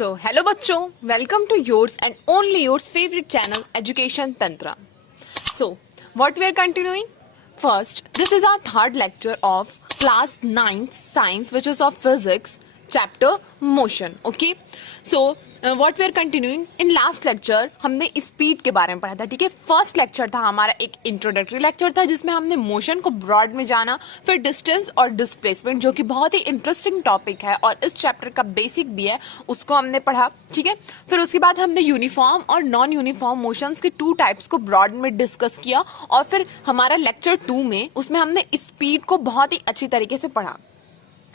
Hello बच्चों, welcome to yours and only yours favourite channel education Tantra. What we are continuing? First, this is our third lecture of class 9th science, which is of physics, chapter motion. Okay, so what we are continuing in last lecture हमने speed के बारे में पढ़ा था. ठीक है, first lecture था हमारा एक इंट्रोडक्टरी लेक्चर था जिसमें हमने मोशन को ब्रॉड में जाना, फिर डिस्टेंस और डिस्प्लेसमेंट जो कि बहुत ही इंटरेस्टिंग टॉपिक है और इस चैप्टर का बेसिक भी है, उसको हमने पढ़ा. ठीक है, फिर उसके बाद हमने यूनिफॉर्म और नॉन यूनिफॉर्म मोशंस के टू टाइप्स को ब्रॉड में डिस्कस किया और फिर हमारा लेक्चर 2 में उसमें हमने स्पीड को बहुत ही अच्छी तरीके से पढ़ा.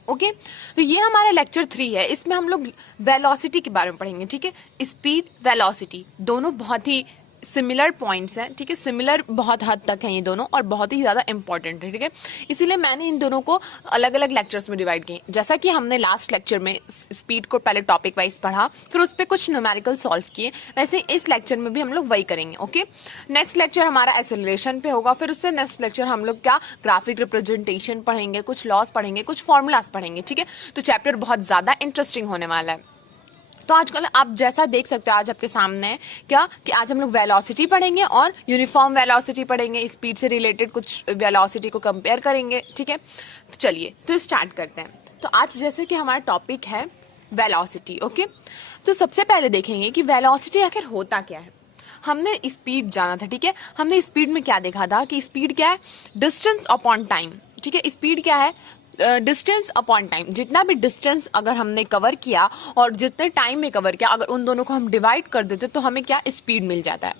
ओके, तो ये हमारा लेक्चर 3 है. इसमें हम लोग वेलोसिटी के बारे में पढ़ेंगे. ठीक है, स्पीड वेलोसिटी दोनों बहुत ही सिमिलर पॉइंट्स हैं. ठीक है, सिमिलर बहुत हद तक हैं ये दोनों और बहुत ही ज़्यादा इंपॉर्टेंट है. ठीक है, इसीलिए मैंने इन दोनों को अलग अलग लेक्चर्स में डिवाइड किए. जैसा कि हमने लास्ट लेक्चर में स्पीड को पहले टॉपिक वाइज पढ़ा, फिर उस पर कुछ न्यूमेरिकल सॉल्व किए, वैसे इस लेक्चर में भी हम लोग वही करेंगे. ओके, नेक्स्ट लेक्चर हमारा एक्सेलरेशन पे होगा. फिर उससे नेक्स्ट लेक्चर हम लोग क्या ग्राफिक रिप्रेजेंटेशन पढ़ेंगे, कुछ लॉस पढ़ेंगे, कुछ फॉर्मूलाज पढ़ेंगे. ठीक है, तो चैप्टर बहुत ज़्यादा इंटरेस्टिंग होने वाला है. तो आजकल आप जैसा देख सकते हो आज आपके सामने है क्या कि आज हम लोग वेलोसिटी पढ़ेंगे और यूनिफॉर्म वेलोसिटी पढ़ेंगे, स्पीड से रिलेटेड कुछ वेलोसिटी को कंपेयर करेंगे. ठीक है, तो चलिए तो स्टार्ट करते हैं. तो आज जैसे कि हमारा टॉपिक है वेलोसिटी. ओके, तो सबसे पहले देखेंगे कि वेलोसिटी आखिर होता क्या है. हमने स्पीड जाना था. ठीक है, हमने स्पीड में क्या देखा था कि स्पीड क्या है, डिस्टेंस अपॉन टाइम. ठीक है, स्पीड क्या है, डिस्टेंस अपॉन टाइम. जितना भी डिस्टेंस अगर हमने कवर किया और जितने टाइम में कवर किया, अगर उन दोनों को हम डिवाइड कर देते तो हमें क्या स्पीड मिल जाता है.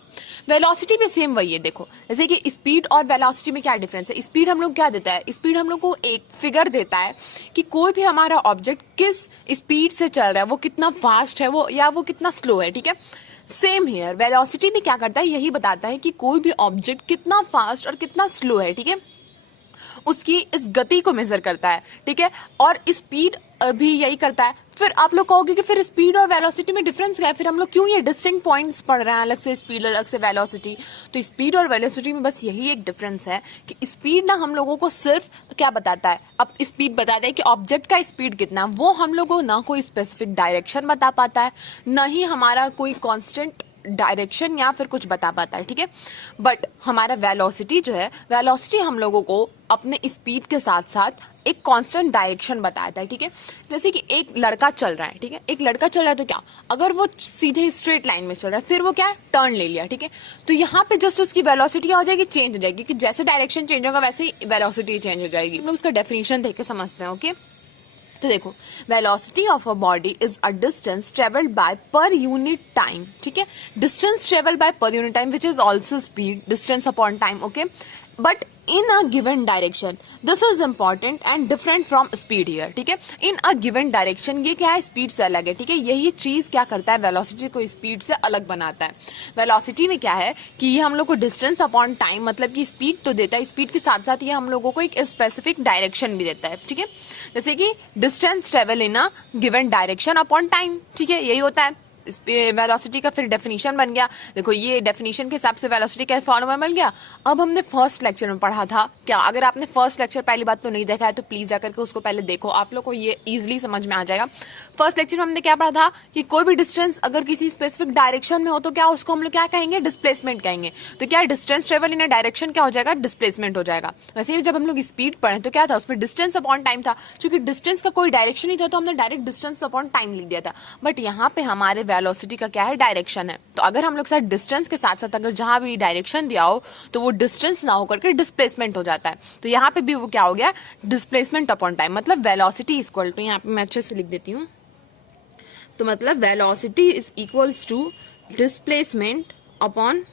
वेलोसिटी भी सेम वही है. देखो जैसे कि स्पीड और वेलोसिटी में क्या डिफरेंस है. स्पीड हम लोग क्या देता है, स्पीड हम लोग को एक फिगर देता है कि कोई भी हमारा ऑब्जेक्ट किस स्पीड से चल रहा है, वो कितना फास्ट है वो या वो कितना स्लो है. ठीक है, सेम हियर वेलोसिटी भी क्या करता है, यही बताता है कि कोई भी ऑब्जेक्ट कितना फास्ट और कितना स्लो है. ठीक है, उसकी इस गति को मेजर करता है. ठीक है, और स्पीड भी यही करता है. फिर आप लोग कहोगे कि फिर स्पीड और वेलोसिटी में डिफरेंस क्या है, फिर हम लोग क्यों ये डिस्टिंक्ट पॉइंट्स पढ़ रहे हैं, अलग से स्पीड अलग से वेलोसिटी. तो स्पीड और वेलोसिटी में बस यही एक डिफरेंस है कि स्पीड ना हम लोगों को सिर्फ क्या बताता है, अब स्पीड बताता है कि ऑब्जेक्ट का स्पीड कितना, वो हम लोगों को ना कोई स्पेसिफिक डायरेक्शन बता पाता है, ना ही हमारा कोई कॉन्स्टेंट डायरेक्शन या फिर कुछ बता पाता है. ठीक है, बट हमारा वेलोसिटी जो है, वेलोसिटी हम लोगों को अपने स्पीड के साथ साथ एक कांस्टेंट डायरेक्शन बताता है. ठीक है, जैसे कि एक लड़का चल रहा है. ठीक है, एक लड़का चल रहा है तो क्या, अगर वो सीधे स्ट्रेट लाइन में चल रहा है, फिर वो क्या टर्न ले लिया. ठीक है, तो यहाँ पे जस्ट उसकी वेलोसिटी क्या हो जाएगी, चेंज हो जाएगी, कि जैसे डायरेक्शन चेंज होगा वैसे ही वेलोसिटी चेंज हो जाएगी. हम लोग उसका डेफिनेशन देख के समझते हैं. ओके, तो देखो velocity of a body is a distance travelled by per unit time. ठीक है, distance travelled by per unit time which is also speed, distance upon time. Okay, but in a given direction. This is important and different from speed here. ठीक है, इन a given direction ये क्या है, speed से अलग है. ठीक है, यही चीज क्या करता है, वेलोसिटी को स्पीड से अलग बनाता है. वेलोसिटी में क्या है कि ये हम लोग को डिस्टेंस अपॉन टाइम मतलब कि स्पीड तो देता है, स्पीड के साथ साथ ये हम लोगों को एक स्पेसिफिक डायरेक्शन भी देता है. ठीक है, जैसे कि distance travel in a given direction upon time. ठीक है, यही होता है. वेलोसिटी का फिर डेफिनेशन बन गया. देखो ये डेफिनेशन के हिसाब से वेलोसिटी का फॉर्मूला मिल गया. अब हमने फर्स्ट लेक्चर में पढ़ा था क्या, अगर आपने फर्स्ट लेक्चर पहली बात तो नहीं देखा है तो प्लीज जाकर के उसको पहले देखो, आप लोग को ये इजीली समझ में आ जाएगा. फर्स्ट लेक्चर में हमने क्या पढ़ा था कि कोई भी डिस्टेंस अगर किसी स्पेसिफिक डायरेक्शन में हो तो क्या उसको हम लोग क्या कहेंगे, डिस्प्लेसमेंट कहेंगे. तो क्या distance travel in a direction क्या हो जाएगा, डिस्प्लेसमेंट हो जाएगा. वैसे ही जब हम लोग स्पीड पढ़े तो क्या था, उसमें डिस्टेंस अपॉन टाइम था. क्योंकि डिस्टेंस का कोई डायरेक्शन नहीं था तो हमने डायरेक्ट डिस्टेंस अपॉन टाइम लिख दिया था. बट यहाँ पे हमारे वेलोसिटी का क्या है, डायरेक्शन है. तो अगर हम लोग साथ डिस्टेंस के साथ साथ अगर जहां भी डायरेक्शन दिया हो तो वो डिस्टेंस ना होकर के डिस्प्लेसमेंट हो जाता है. तो यहाँ पे भी वो क्या हो गया, डिस्प्लेसमेंट अपॉन टाइम. मतलब वेलोसिटी इक्वल टू, यहाँ पे मैं अच्छे से लिख देती हूँ, तो मतलब velocity is equals to displacement upon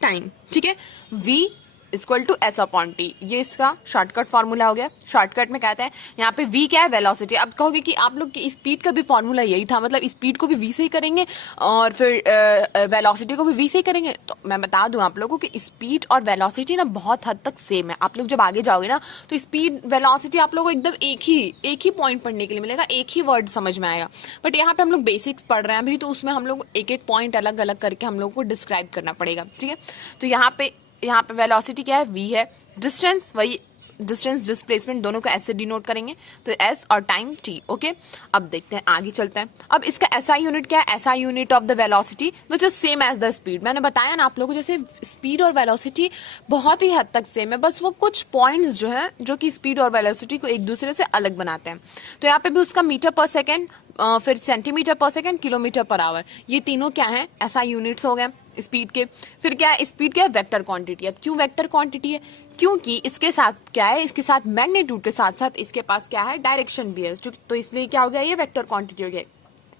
time. ठीक है, v equal to S upon T, ये इसका शॉर्टकट फॉर्मूला हो गया. शॉर्टकट में कहते हैं यहाँ पे v क्या है, वेलोसिटी. अब कहोगे कि आप लोग की स्पीड का भी फॉर्मूला यही था, मतलब स्पीड को भी v से ही करेंगे और फिर वेलोसिटी को भी v से ही करेंगे. तो मैं बता दूं आप लोगों की स्पीड और वेलोसिटी ना बहुत हद तक सेम है. आप लोग जब आगे जाओगे ना तो स्पीड वेलोसिटी आप लोगों को एकदम एक ही पॉइंट पढ़ने के लिए मिलेगा, एक ही वर्ड समझ में आएगा. बट यहाँ पे हम लोग बेसिक्स पढ़ रहे हैं अभी, तो उसमें हम लोग एक एक पॉइंट अलग अलग करके हम लोग को डिस्क्राइब करना पड़ेगा. ठीक है, तो यहाँ पे वेलोसिटी क्या है, v है. डिस्टेंस वही डिस्टेंस डिस्प्लेसमेंट दोनों को एस से डिनोट करेंगे, तो एस और टाइम टी। ओके, अब देखते हैं, आगे चलते हैं। अब इसका एसआई यूनिट क्या है? SI unit of the velocity which is same as the speed. मैंने बताया ना आप लोगों को, जैसे स्पीड और वेलोसिटी बहुत ही हद तक सेम है, बस वो कुछ पॉइंट्स जो है जो कि स्पीड और वेलोसिटी को एक दूसरे से अलग बनाते हैं। तो यहाँ पे भी उसका मीटर पर सेकेंड, फिर सेंटीमीटर पर सेकेंड, किलोमीटर पर आवर, ये तीनों क्या है? एसआई यूनिट्स हो गए स्पीड के। फिर क्या है? स्पीड क्या है? वेक्टर क्वांटिटी है। क्यों वेक्टर क्वांटिटी है? क्योंकि इसके साथ क्या है? इसके साथ मैग्नीट्यूड के साथ साथ इसके पास क्या है? डायरेक्शन भी है, तो इसलिए क्या हो गया? ये वेक्टर क्वांटिटी हो गया।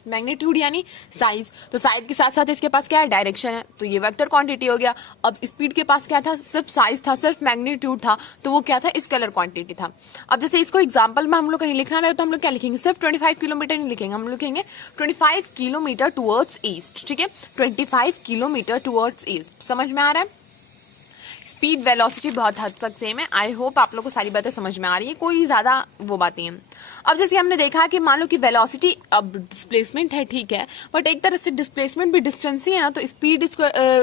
मैग्नीट्यूड यानी साइज, तो साइज के साथ साथ इसके पास क्या है? डायरेक्शन है, तो ये वेक्टर क्वांटिटी हो गया। अब स्पीड के पास क्या था? सिर्फ साइज था, सिर्फ मैग्नीट्यूड था, तो वो क्या था? स्केलर क्वांटिटी था। अब जैसे इसको एग्जांपल में हम लोग कहीं लिखना रहे तो हम लोग क्या लिखेंगे? सिर्फ 25 किलोमीटर नहीं लिखेंगे, हम लोग लिखेंगे 25 किलोमीटर टुवर्ड्स ईस्ट। ठीक है, 25 किलोमीटर टुवर्ड्स ईस्ट। समझ में आ रहा है? स्पीड वेलोसिटी बहुत हद तक सेम है। आई होप आप लोग को सारी बातें समझ में आ रही है, कोई ज्यादा वो बातें हैं। अब जैसे हमने देखा कि मान लो कि वेलोसिटी अब डिस्प्लेसमेंट है, ठीक है, बट एक तरह से डिस्प्लेसमेंट भी डिस्टेंस ही है ना, तो स्पीड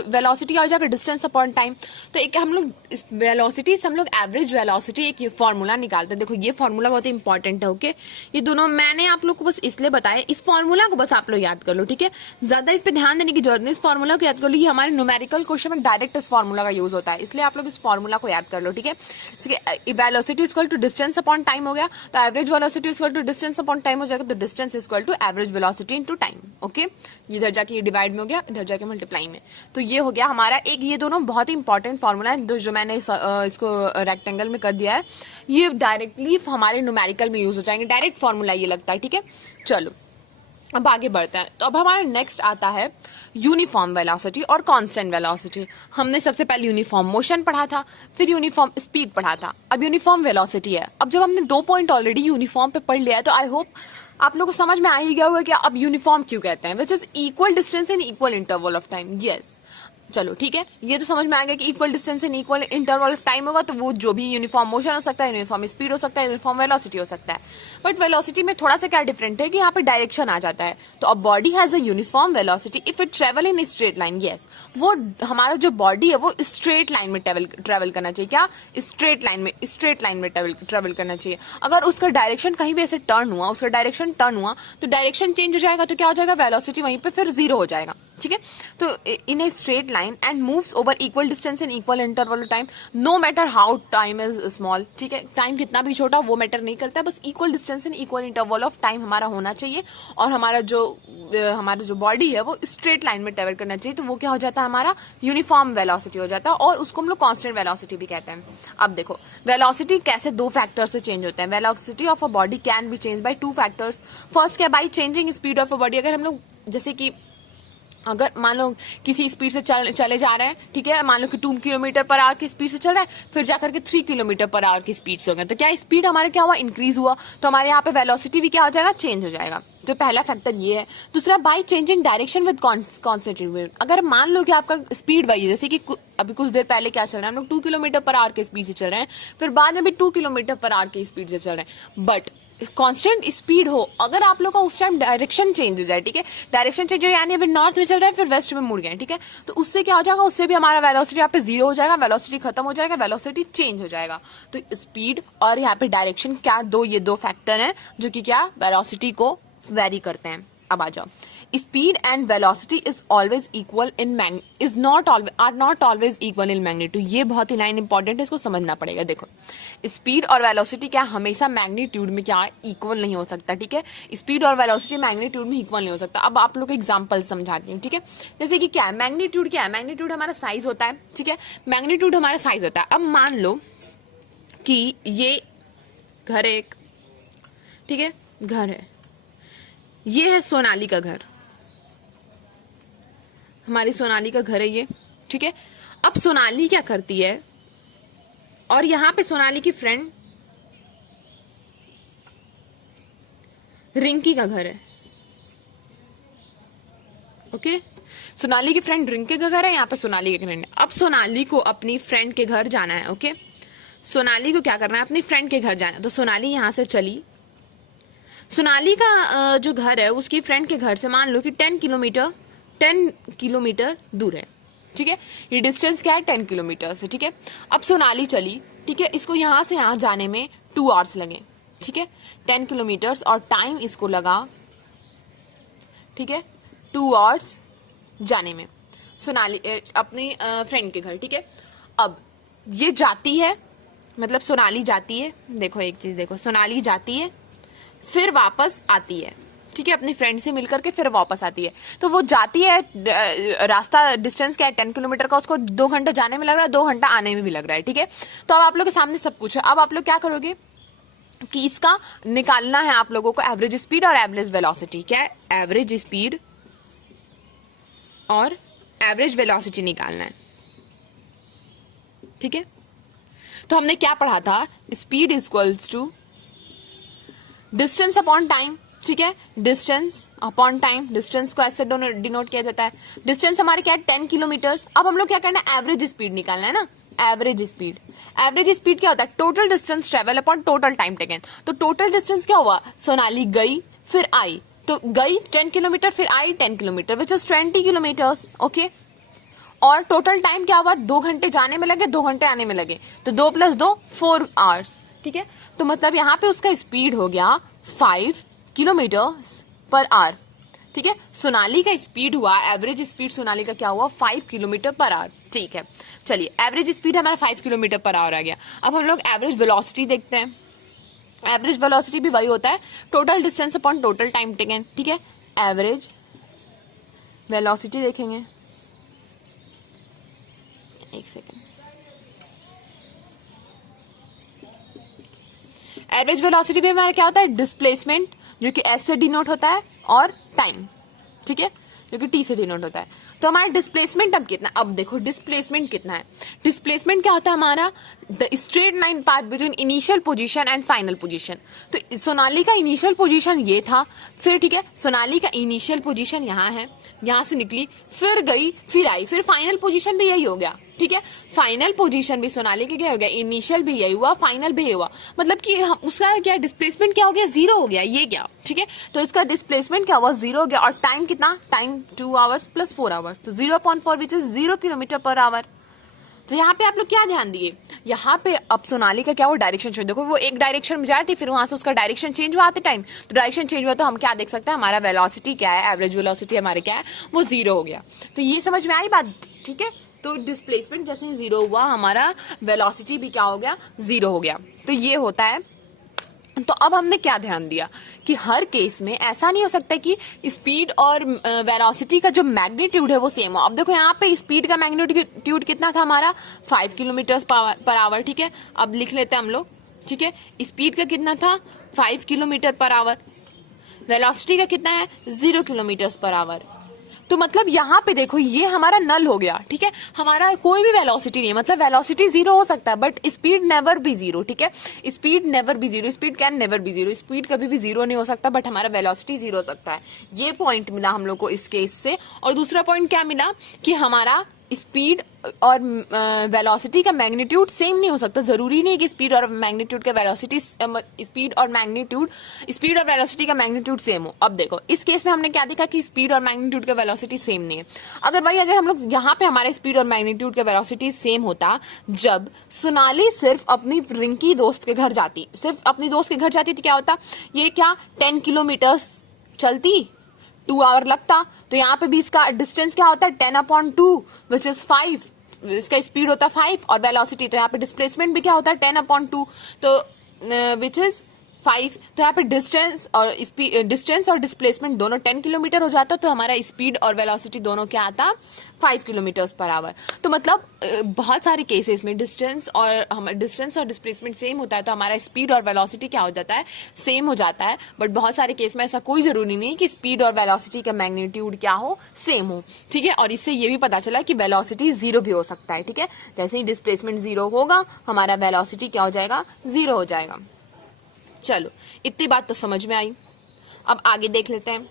वेलोसिटी आ जाएगा डिस्टेंस अपॉन टाइम। तो एक हम लोग इस वेलोसिटी से हम लोग एवरेज वेलोसिटी एक फॉर्मूला निकालते हैं। देखो ये फॉर्मूला बहुत ही इंपॉर्टेंट है। ओके, ये दोनों मैंने आप लोग को बस इसलिए बताया, इस फॉर्मूला को बस आप लोग याद कर लो। ठीक है, ज्यादा इस पर ध्यान देने की जरूरत नहीं, इस फॉर्मूला को याद कर लो। ये हमारे न्यूमेरिकल क्वेश्चन में डायरेक्ट इस फॉर्मूला का यूज होता है, इसलिए आप लोग इस फॉर्मूला को याद कर लो। ठीक है, velocity equal to distance upon time हो गया, तो average velocity equal to distance upon time हो जाएगा, तो distance equal to average velocity into time. Okay, इधर जाके ये डिवाइड में हो गया, इधर जाके मल्टीप्लाई में, तो ये हो गया हमारा एक। ये दोनों बहुत ही इंपॉर्टेंट फॉर्मूला है जो मैंने इसको रेक्टेंगल में कर दिया है, ये डायरेक्टली हमारे न्यूमेरिकल में यूज हो जाएंगे। डायरेक्ट फॉर्मूला ये लगता है। ठीक है, चलो अब आगे बढ़ते हैं। तो अब हमारा नेक्स्ट आता है यूनिफॉर्म वेलोसिटी और कांस्टेंट वेलोसिटी। हमने सबसे पहले यूनिफॉर्म मोशन पढ़ा था, फिर यूनिफॉर्म स्पीड पढ़ा था, अब यूनिफॉर्म वेलोसिटी है। अब जब हमने 2 पॉइंट ऑलरेडी यूनिफॉर्म पे पढ़ लिया है, तो आई होप आप लोगों को समझ में आ ही गया होगा कि अब यूनिफॉर्म क्यों कहते हैं, which is equal distance in equal interval of time. Yes, चलो ठीक है, ये तो समझ में आ गया कि equal distance in equal interval of time होगा, तो वो जो भी यूनिफॉर्म मोशन हो सकता है, यूनिफॉर्म स्पीड हो सकता है, यूनिफॉर्म वेलोसिटी हो सकता है। बट वेलोसिटी में थोड़ा सा क्या डिफरेंट है कि यहाँ पे डायरेक्शन आ जाता है। तो अब body has a uniform velocity if it travel in straight line. Yes, वो हमारा जो बॉडी है वो स्ट्रेट लाइन में ट्रेवल करना चाहिए। क्या? स्ट्रेट लाइन में ट्रेवल करना चाहिए। अगर उसका डायरेक्शन कहीं भी ऐसे टर्न हुआ, उसका डायरेक्शन टर्न हुआ, तो डायरेक्शन चेंज हो जाएगा, तो क्या हो जाएगा? वेलोसिटी वहीं पे फिर 0 हो जाएगा। ठीक है, तो in a straight line and moves over equal distance in equal interval of time, no matter how time is small. ठीक है, टाइम कितना भी छोटा वो मैटर नहीं करता, बस equal distance in equal interval of time हमारा होना चाहिए, और हमारा जो बॉडी है वो स्ट्रेट लाइन में ट्रेवल करना चाहिए। तो वो क्या हो जाता है? हमारा यूनिफॉर्म वेलोसिटी हो जाता है, और उसको हम लोग कांस्टेंट वेलोसिटी भी कहते हैं। अब देखो वेलोसिटी कैसे 2 फैक्टर से चेंज होते हैं। Velocity of a body can be change by 2 factors. First क्या? By changing speed of a body. अगर हम लोग जैसे कि अगर मान लो किसी स्पीड से चले जा रहे हैं, ठीक है, मान लो कि 2 किलोमीटर पर आवर की स्पीड से चल रहा है, फिर जाकर के 3 किलोमीटर पर आवर की स्पीड से हो गया, तो क्या स्पीड हमारे क्या हुआ? इंक्रीज हुआ, तो हमारे यहाँ पे वेलोसिटी भी क्या हो जाएगा? चेंज हो जाएगा। तो पहला फैक्टर ये है। दूसरा, by changing direction with constant. अगर मान लो कि आपका स्पीड वही है, जैसे कि अभी कुछ देर पहले क्या चल रहा है, हम लोग 2 किलोमीटर पर आवर की स्पीड से चल रहे हैं, फिर बाद में भी 2 किलोमीटर पर आवर की स्पीड से चल रहे हैं, बट कांस्टेंट स्पीड हो, अगर आप लोग का उस टाइम डायरेक्शन चेंज हो जाए, ठीक है, डायरेक्शन चेंज हो यानी अभी नॉर्थ में चल रहा है फिर वेस्ट में मुड़ गए, ठीक है, तो उससे क्या हो जाएगा? उससे भी हमारा वेलोसिटी यहाँ पे 0 हो जाएगा, वेलोसिटी खत्म हो जाएगा, वेलोसिटी चेंज हो जाएगा। तो स्पीड और यहाँ पे डायरेक्शन क्या ये दो फैक्टर हैं जो कि क्या वेलोसिटी को वेरी करते हैं। अब आ जाओ, speed and velocity is always equal in are not always equal in magnitude. ये बहुत ही लाइन इंपॉर्टेंट है, इसको समझना पड़ेगा। देखो, स्पीड और वेलोसिटी क्या हमेशा मैग्नीट्यूड में क्या इक्वल नहीं हो सकता, ठीक है, स्पीड और वेलोसिटी मैग्नीट्यूड में इक्वल नहीं हो सकता। अब आप लोग एग्जांपल समझाती हूँ, ठीक है, जैसे कि क्या है मैग्नीट्यूड, क्या है मैग्नीट्यूड हमारा साइज होता है, ठीक है, मैग्नीट्यूड हमारा साइज होता है। अब मान लो कि ये घर एक, ठीक है, घर है, ये है सोनाली का घर, हमारी सोनाली का घर है ये, ठीक है। अब सोनाली क्या करती है, और यहां पे सोनाली की फ्रेंड रिंकी का घर है, ओके, सोनाली की फ्रेंड रिंकी का घर है, यहाँ पे सोनाली के फ्रेंड है। अब सोनाली को अपनी फ्रेंड के घर जाना है, ओके, सोनाली को क्या करना है, अपनी फ्रेंड के घर जाना है। तो सोनाली यहां से चली, सोनाली का जो घर है उसकी फ्रेंड के घर से मान लो कि 10 किलोमीटर दूर है, ठीक है, ये डिस्टेंस क्या है 10 किलोमीटर से। ठीक है, अब सोनाली चली, ठीक है, इसको यहां से यहां जाने में 2 आवर्स लगे। ठीक है, 10 किलोमीटर और टाइम इसको लगा, ठीक है, 2 आवर्स जाने में सोनाली अपनी फ्रेंड के घर। ठीक है, अब ये जाती है, मतलब सोनाली जाती है, देखो एक चीज देखो, सोनाली जाती है फिर वापस आती है, ठीक है, अपनी फ्रेंड से मिलकर के फिर वापस आती है। तो वो जाती है, रास्ता डिस्टेंस क्या है 10 किलोमीटर का, उसको 2 घंटा जाने में लग रहा है, 2 घंटा आने में भी लग रहा है। ठीक है, तो अब आप लोग के सामने सब कुछ है। अब आप लोग क्या करोगे कि इसका निकालना है आप लोगों को एवरेज स्पीड और एवरेज वेलोसिटी। क्या है, एवरेज स्पीड और एवरेज वेलोसिटी निकालना है। ठीक है, तो हमने क्या पढ़ा था, speed equals to distance upon time. ठीक है, डिस्टेंस अपॉन टाइम, डिस्टेंस को ऐसे डिनोट किया जाता है। डिस्टेंस हमारे क्या है 10 किलोमीटर। अब हम लोग क्या करना है, एवरेज स्पीड निकालना है ना, एवरेज स्पीड। एवरेज स्पीड क्या होता है, total distance travel upon total time taken. तो टोटल डिस्टेंस क्या हुआ, सोनाली गई फिर आई, तो गई 10 किलोमीटर फिर आई 10 kilometre which is 20 kilometres. Okay, और टोटल टाइम क्या हुआ, 2 घंटे जाने में लगे, 2 घंटे आने में लगे, तो 2 + 2 4 आवर्स। ठीक है, तो मतलब यहाँ पे उसका स्पीड हो गया 5 किलोमीटर पर आवर। ठीक है, सोनाली का स्पीड हुआ, एवरेज स्पीड सोनाली का क्या हुआ 5 किलोमीटर पर आवर। ठीक है, चलिए एवरेज स्पीड हमारा 5 किलोमीटर पर आवर आ गया। अब हम लोग एवरेज वेलोसिटी देखते हैं। एवरेज वेलोसिटी भी वही होता है, total distance upon total time taken. ठीक है, एवरेज वेलोसिटी देखेंगे, एक सेकेंड। एवरेज वेलोसिटी भी हमारा क्या होता है, डिस्प्लेसमेंट, जो कि एस से डिनोट होता है, और टाइम, ठीक है, जो कि टी से डिनोट होता है। तो हमारा डिस्प्लेसमेंट अब कितना, अब देखो डिस्प्लेसमेंट कितना है। डिस्प्लेसमेंट क्या होता है हमारा, the straight line path between initial position and final position. तो सोनाली का इनिशियल पोजीशन ये था, फिर ठीक है, सोनाली का इनिशियल पोजीशन यहाँ है, यहाँ से निकली फिर गई फिर आई, फिर फाइनल पोजीशन भी यही हो गया। ठीक है, फाइनल पोजीशन भी सोनाली के क्या हो गया, इनिशियल भी यही हुआ, फाइनल भी यही हुआ, मतलब कि हम उसका क्या डिस्प्लेसमेंट क्या हो गया, 0 हो गया, ये क्या। ठीक है, तो इसका डिस्प्लेसमेंट क्या हुआ, 0 हो गया। और टाइम कितना, टाइम 2 आवर्स + 4 आवर्स, तो 0.4 which is 0 kilometre per hour. तो यहाँ पे आप लोग क्या ध्यान दिए, यहाँ पे अब सोनाली का क्या वो डायरेक्शन चेंज, देखो वो एक डायरेक्शन में जा रही थी, फिर वहां से उसका डायरेक्शन चेंज हुआ आते टाइम, तो डायरेक्शन चेंज हुआ तो हम क्या देख सकते हैं, हमारा वेलोसिटी क्या है, एवरेज वेलोसिटी हमारे क्या है, वो 0 हो गया। तो ये समझ में आई बात। ठीक है, तो डिस्प्लेसमेंट जैसे ही 0 हुआ, हमारा वेलोसिटी भी क्या हो गया, 0 हो गया। तो ये होता है। तो अब हमने क्या ध्यान दिया कि हर केस में ऐसा नहीं हो सकता कि स्पीड और वेलोसिटी का जो मैग्नीट्यूड है वो सेम हो। अब देखो यहाँ पे स्पीड का मैग्नीट्यूड कितना था हमारा, 5 किलोमीटर पर आवर। ठीक है, अब लिख लेते हैं हम लोग। ठीक है, स्पीड का कितना था 5 किलोमीटर पर आवर, वेलोसिटी का कितना है 0 किलोमीटर पर आवर। तो मतलब यहाँ पे देखो ये हमारा नल हो गया। ठीक है, हमारा कोई भी वेलोसिटी नहीं है, मतलब वेलोसिटी 0 हो सकता है बट स्पीड नेवर बी 0। ठीक है, speed never be 0, speed can never be 0, speed कभी भी 0 नहीं हो सकता बट हमारा वेलोसिटी 0 हो सकता है। ये पॉइंट मिला हम लोग को इस केस से। और दूसरा पॉइंट क्या मिला कि हमारा स्पीड और वेलोसिटी का मैग्नीट्यूड सेम नहीं हो सकता। जरूरी नहीं कि स्पीड और मैग्नीट्यूड का वेलोसिटी स्पीड और वेलोसिटी का मैग्नीट्यूड सेम हो। अब देखो इस केस में हमने क्या देखा कि स्पीड और मैग्नीट्यूड का वेलोसिटी सेम नहीं है। अगर हम लोग यहाँ पे हमारे स्पीड और मैग्नीट्यूड का वेलोसिटी सेम होता जब सोनाली सिर्फ अपनी रिंकी दोस्त के घर जाती, सिर्फ अपनी दोस्त के घर जाती तो क्या होता, ये क्या 10 किलोमीटर चलती, 2 आवर लगता। तो यहाँ पे भी इसका डिस्टेंस क्या होता है 10/2 विच इज 5, इसका स्पीड होता है 5 और वेलोसिटी, तो यहाँ पे डिस्प्लेसमेंट भी क्या होता है 10/2, तो विच इज 5। तो यहाँ पे डिस्टेंस और डिस्प्लेसमेंट दोनों 10 किलोमीटर हो जाता, तो हमारा स्पीड और वेलोसिटी दोनों क्या आता 5 किलोमीटर पर आवर। तो मतलब बहुत सारे केसेस में डिस्टेंस और डिस्प्लेसमेंट सेम होता है तो हमारा स्पीड और वेलोसिटी क्या हो जाता है, सेम हो जाता है। बट बहुत सारे केस में ऐसा कोई जरूरी नहीं कि स्पीड और वेलोसिटी का मैग्नीट्यूड क्या हो, सेम हो। ठीक है, और इससे ये भी पता चला कि वेलोसिटी 0 भी हो सकता है। ठीक है, जैसे ही डिस्प्लेसमेंट 0 होगा हमारा वेलोसिटी क्या हो जाएगा, 0 हो जाएगा। चलो इतनी बात तो समझ में आई। अब आगे देख लेते हैं।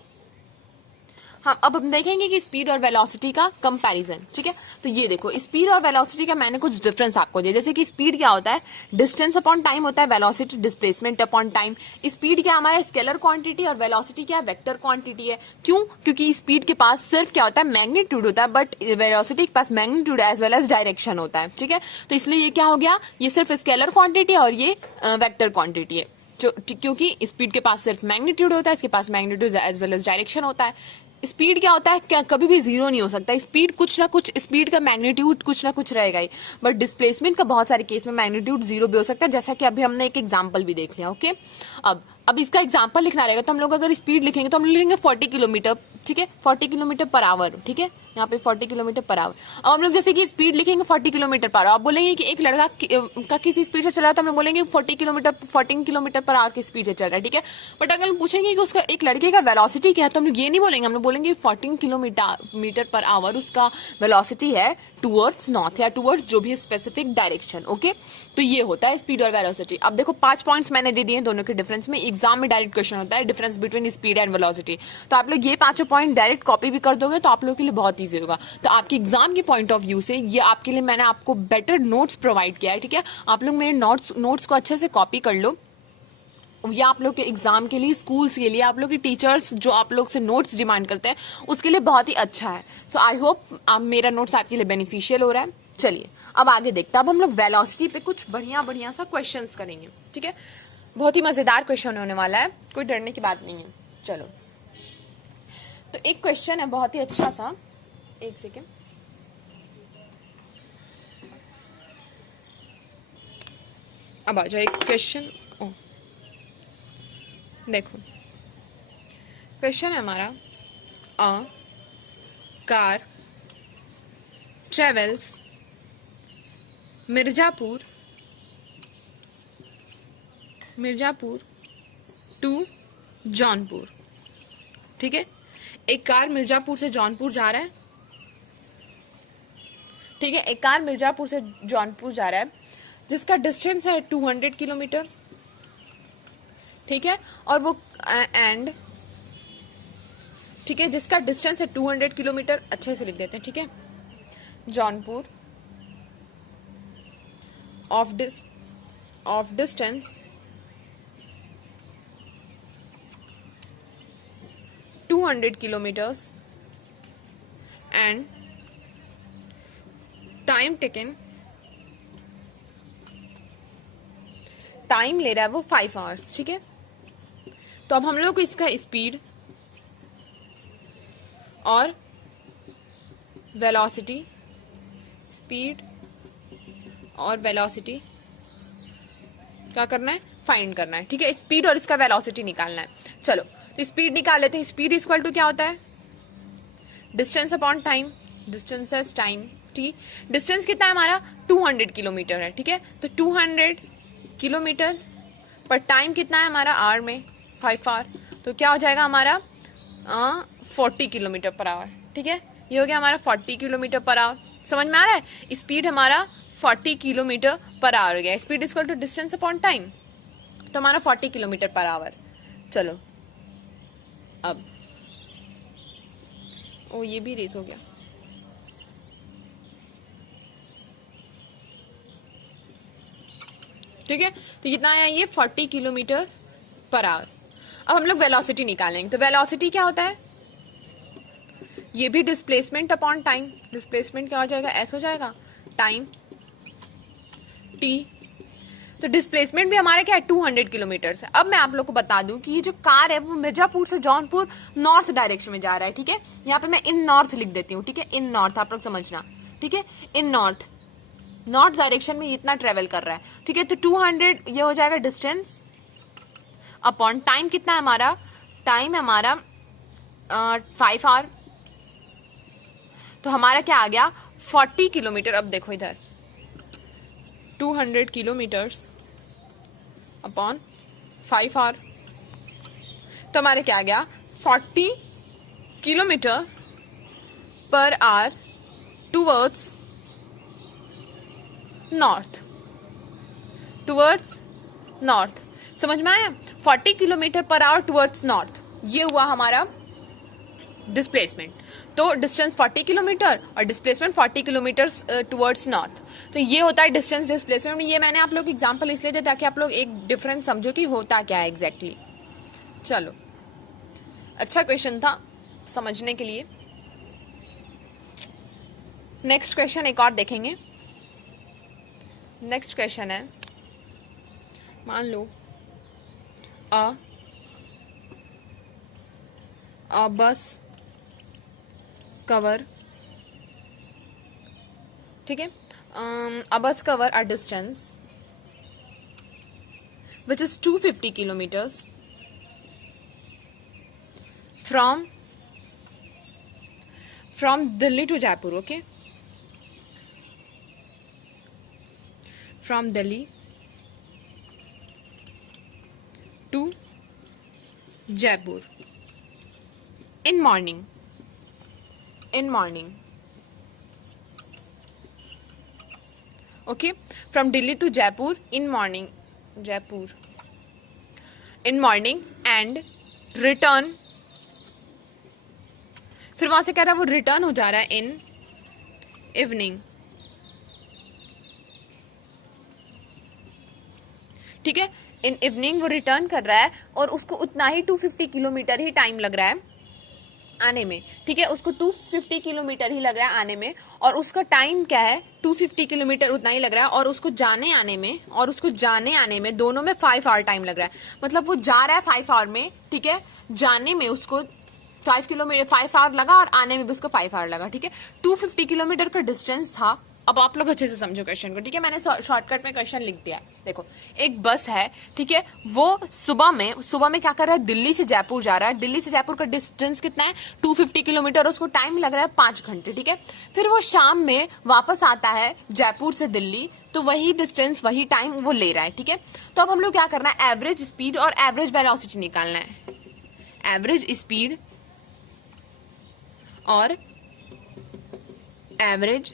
हम देखेंगे कि स्पीड और वेलोसिटी का कंपैरिजन, ठीक है। तो ये देखो, स्पीड और वेलोसिटी का मैंने कुछ डिफरेंस आपको दिया। जैसे कि स्पीड क्या होता है, डिस्टेंस अपॉन टाइम होता है, velocity displacement upon time. Speed क्या हमारा स्केलर क्वांटिटी और वेलोसिटी क्या वेक्टर क्वांटिटी है। क्यों? क्योंकि स्पीड के पास सिर्फ क्या होता है, मैग्नीट्यूड होता है, बट वेलोसिटी के पास magnitude as well as direction होता है, ठीक है। तो इसलिए ये क्या हो गया, ये सिर्फ स्केलर क्वांटिटी और ये वेक्टर क्वांटिटी है, क्योंकि स्पीड के पास सिर्फ मैग्नीट्यूड होता है, इसके पास magnitude as well as direction होता है। स्पीड क्या होता है, क्या कभी भी जीरो नहीं हो सकता। स्पीड कुछ ना कुछ, स्पीड का मैग्नीट्यूड कुछ ना कुछ रहेगा ही, बट डिस्प्लेसमेंट का बहुत सारे केस में मैग्नीट्यूड जीरो भी हो सकता है, जैसा कि अभी हमने एक एग्जांपल भी देख लिया। ओके, अब इसका एग्जांपल लिखना रहेगा, तो हम लोग अगर स्पीड लिखेंगे तो हम लिखेंगे 40 किलोमीटर, ठीक है, 40 किलोमीटर पर आवर, ठीक है, यहाँ पे 40 किलोमीटर पर आवर। अब हम लोग जैसे कि स्पीड लिखेंगे 40 किलोमीटर पर आवर, आप बोलेंगे कि एक लड़का का किसी स्पीड से चल रहा है, तो हम लोग बोलेंगे 14 किलोमीटर पर आवर की स्पीड से चल रहा है, ठीक है। बट अगर हम पूछेंगे कि उसका एक लड़के का वेलोसिटी क्या है, तो हम लोग ये नहीं बोलेंगे, हम लोग बोलेंगे 14 किलोमीटर पर आवर उसका वेलोसिटी है टूवर्ड्स नॉर्थ या टूवर्ड्स जो भी स्पेसिफिक डायरेक्शन। ओके, तो ये होता है स्पीड और वेलोसिटी। अब देखो 5 पॉइंट्स मैंने दे दिए दोनों के डिफरेंस में। एग्जाम में डायरेक्ट क्वेश्चन होता है difference between speed and velocity, तो आप लोग ये 5 पॉइंट डायरेक्ट कॉपी भी कर दोगे तो आप लोगों के लिए बहुत ईजी होगा। तो आपके एग्जाम के पॉइंट ऑफ व्यू से ये आपके लिए मैंने आपको बेटर नोट्स प्रोवाइड किया है, ठीक है। आप लोग मेरे नोट्स को अच्छे से कॉपी कर लो, या आप लोग के एग्जाम के लिए, स्कूल्स के लिए, आप लोग के टीचर्स जो आप लोग से नोट्स डिमांड करते हैं उसके लिए बहुत ही अच्छा है। सो आई होप मेरा नोट्स आपके लिए बेनिफिशियल हो रहा है। चलिए अब आगे देखते हैं। अब हम लोग वेलोसिटी पे कुछ बढ़िया सा क्वेश्चंस करेंगे, ठीक है। बहुत ही मजेदार क्वेश्चन होने वाला है, कोई डरने की बात नहीं है। चलो, तो एक क्वेश्चन है बहुत ही अच्छा सा, एक सेकेंड। अब आ जाए एक क्वेश्चन। देखो क्वेश्चन है हमारा, a car travels Mirzapur to Jaunpur, ठीक है। एक कार मिर्जापुर से जौनपुर जा रहा है, ठीक है, एक कार मिर्जापुर से जौनपुर जा रहा है जिसका डिस्टेंस है 200 किलोमीटर, ठीक है, और वो एंड, ठीक है, जिसका डिस्टेंस है 200 किलोमीटर, अच्छे से लिख देते हैं, ठीक है। Jaunpur of distance 200 kilometres and time taken, time ले रहा है वो 5 आवर्स, ठीक है। तो अब हम लोग को इसका स्पीड और वेलोसिटी, स्पीड और वेलोसिटी क्या करना है, फाइंड करना है, ठीक है। स्पीड और इसका वेलोसिटी निकालना है। चलो, तो स्पीड निकाल लेते हैं। स्पीड इक्वल टू क्या होता है, distance upon time, distance as time, ठीक। डिस्टेंस कितना है हमारा, 200 किलोमीटर है, ठीक है। तो 200 किलोमीटर पर टाइम कितना है हमारा, आवर में 5 आवर, तो क्या हो जाएगा हमारा 40 किलोमीटर पर आवर, ठीक है। ये हो गया हमारा 40 किलोमीटर पर आवर। समझ में आ रहा है, स्पीड हमारा 40 किलोमीटर पर आवर हो गया। Speed equal to distance upon time, तो हमारा 40 किलोमीटर पर आवर। चलो अब ये भी रेस हो गया, ठीक है। तो कितना आया ये, 40 किलोमीटर पर आवर। अब हम लोग वेलोसिटी निकालेंगे। तो वेलोसिटी क्या होता है, ये भी डिस्प्लेसमेंट अपॉन टाइम। डिस्प्लेसमेंट क्या हो जाएगा, ऐसा हो जाएगा, टाइम टी। तो डिस्प्लेसमेंट भी हमारे क्या है, 200 किलोमीटर है। अब मैं आप लोग को बता दूं कि ये जो कार है वो मिर्जापुर से जौनपुर नॉर्थ डायरेक्शन में जा रहा है, ठीक है। यहाँ पे मैं इन नॉर्थ लिख देती हूँ, ठीक है, इन नॉर्थ, आप लोग समझना, ठीक है। इन नॉर्थ डायरेक्शन में इतना ट्रेवल कर रहा है, ठीक है। तो 200 ये हो जाएगा डिस्टेंस अपॉन टाइम, कितना है हमारा, टाइम है हमारा 5 आवर, तो हमारा क्या आ गया 40 किलोमीटर। अब देखो इधर 200 किलोमीटर्स अपॉन 5 आवर, तो हमारे क्या आ गया 40 kilometre per hour towards north. समझ में आया, 40 kilometre per hour towards north, ये हुआ हमारा डिस्प्लेसमेंट, तो डिस्टेंस 40 किलोमीटर और डिस्प्लेसमेंट 40 किलोमीटर टुवर्ड्स नॉर्थ। तो ये होता है डिस्टेंस डिस्प्लेसमेंट। ये मैंने आप लोग एग्जांपल इसलिए दिया ताकि आप लोग एक डिफरेंस समझो कि होता क्या है एग्जैक्टली। चलो, अच्छा क्वेश्चन था समझने के लिए। नेक्स्ट क्वेश्चन एक और देखेंगे। नेक्स्ट क्वेश्चन है, मान लो a bus cover, ठीक है, a bus cover a distance which is 250 kilometers from Delhi to Jaipur, okay, from Delhi to Jaipur in morning, okay, from Delhi to Jaipur in morning, and return, फिर वहां से कह रहा है वो return हो जा रहा है इन इवनिंग, ठीक है, इन इवनिंग वो रिटर्न कर रहा है और उसको उतना ही 250 किलोमीटर ही टाइम लग रहा है आने में, ठीक है, उसको 250 किलोमीटर ही लग रहा है आने में, और उसका टाइम क्या है 250 किलोमीटर उतना ही लग रहा है, और उसको जाने आने में दोनों में 5 आवर टाइम लग रहा है। मतलब वो जा रहा है 5 आवर में, ठीक है, जाने में उसको 5 आवर लगा और आने में भी उसको 5 आवर लगा, ठीक है। 250 किलोमीटर का डिस्टेंस था। अब आप लोग अच्छे से समझो क्वेश्चन को, ठीक है, मैंने शॉर्टकट में क्वेश्चन लिख दिया। देखो, एक बस है, ठीक है, वो सुबह में क्या कर रहा है, दिल्ली से जयपुर जा रहा है। दिल्ली से जयपुर का डिस्टेंस कितना है 250 किलोमीटर, उसको टाइम लग रहा है 5 घंटे, ठीक है। फिर वो शाम में वापस आता है जयपुर से दिल्ली, तो वही डिस्टेंस वही टाइम वो ले रहा है, ठीक है। तो अब हम लोग क्या करना है, एवरेज स्पीड और एवरेज वेलोसिटी निकालना है। एवरेज स्पीड और एवरेज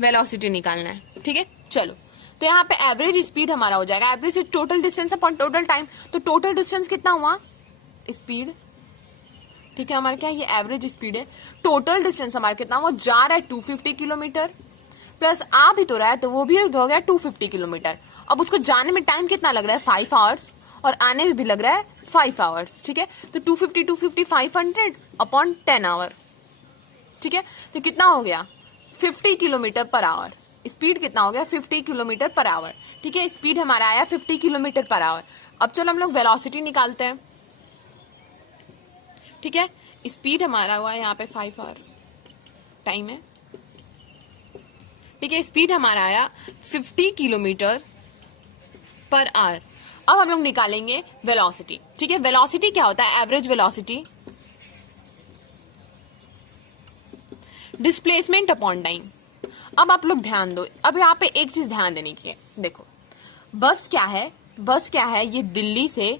वेलोसिटी निकालना है, ठीक है। चलो, तो यहाँ पे एवरेज स्पीड हमारा हो जाएगा, average total distance upon total time. तो टोटल डिस्टेंस कितना हुआ, स्पीड, ठीक है, हमारा क्या ये एवरेज स्पीड है। टोटल डिस्टेंस हमारा कितना हुआ, जा रहा है 250 किलोमीटर, प्लस आ भी तो रहा है तो वो भी हो गया 250 किलोमीटर। अब उसको जाने में टाइम कितना लग रहा है 5 आवर्स, और आने में भी लग रहा है 5 आवर्स, ठीक है। तो 250 500 अपॉन 10 आवर, ठीक है। तो कितना हो गया 50 किलोमीटर पर आवर। स्पीड कितना हो गया 50 किलोमीटर पर आवर, ठीक है। स्पीड हमारा आया 50 किलोमीटर पर आवर। अब चलो हम लोग वेलोसिटी निकालते हैं, ठीक है। स्पीड हमारा हुआ यहाँ पे 5 आवर टाइम है, ठीक है। स्पीड हमारा आया 50 किलोमीटर पर आवर। अब हम लोग निकालेंगे वेलोसिटी, ठीक है। वेलोसिटी क्या होता है, average velocity displacement upon time. अब आप लोग ध्यान दो, अब यहाँ पे एक चीज ध्यान देने की है। देखो, बस क्या है, ये दिल्ली से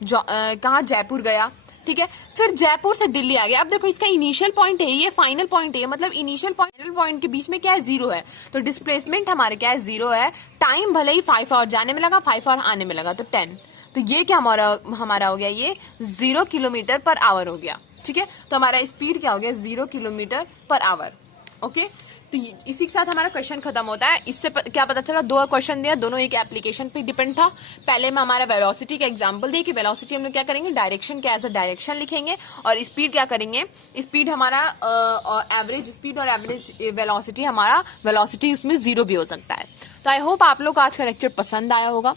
कहाँ जयपुर गया, ठीक है, फिर जयपुर से दिल्ली आ गया। अब देखो, इसका इनिशियल पॉइंट है, ये फाइनल पॉइंट है, मतलब इनिशियल पॉइंट के बीच में क्या है 0 है, तो डिस्प्लेसमेंट हमारे क्या है 0 है। टाइम भले ही 5 आवर जाने में लगा, 5 आवर आने में लगा, तो 10। तो ये क्या हमारा हो गया, ये 0 किलोमीटर पर आवर हो गया, ठीक है। तो हमारा स्पीड क्या हो गया 0 किलोमीटर पर आवर, ओके। तो इसी के साथ हमारा क्वेश्चन खत्म होता है। इससे क्या पता चला, 2 क्वेश्चन दिया, दोनों एक एप्लीकेशन पे डिपेंड था। पहले में हमारा वेलोसिटी का एग्जांपल दिया कि वेलोसिटी हम लोग क्या करेंगे, डायरेक्शन क्या एज अ डायरेक्शन लिखेंगे, और स्पीड क्या करेंगे, स्पीड हमारा एवरेज स्पीड और एवरेज वेलोसिटी, हमारा वेलोसिटी उसमें 0 भी हो सकता है। तो आई होप आप लोग को आज का लेक्चर पसंद आया होगा।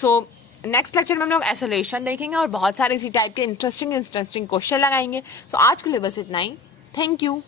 सो नेक्स्ट लेक्चर में हम लोग एक्सेलरेशन देखेंगे और बहुत सारे इसी टाइप के इंटरेस्टिंग क्वेश्चन लगाएंगे। सो आज के लिए बस इतना ही। Thank you.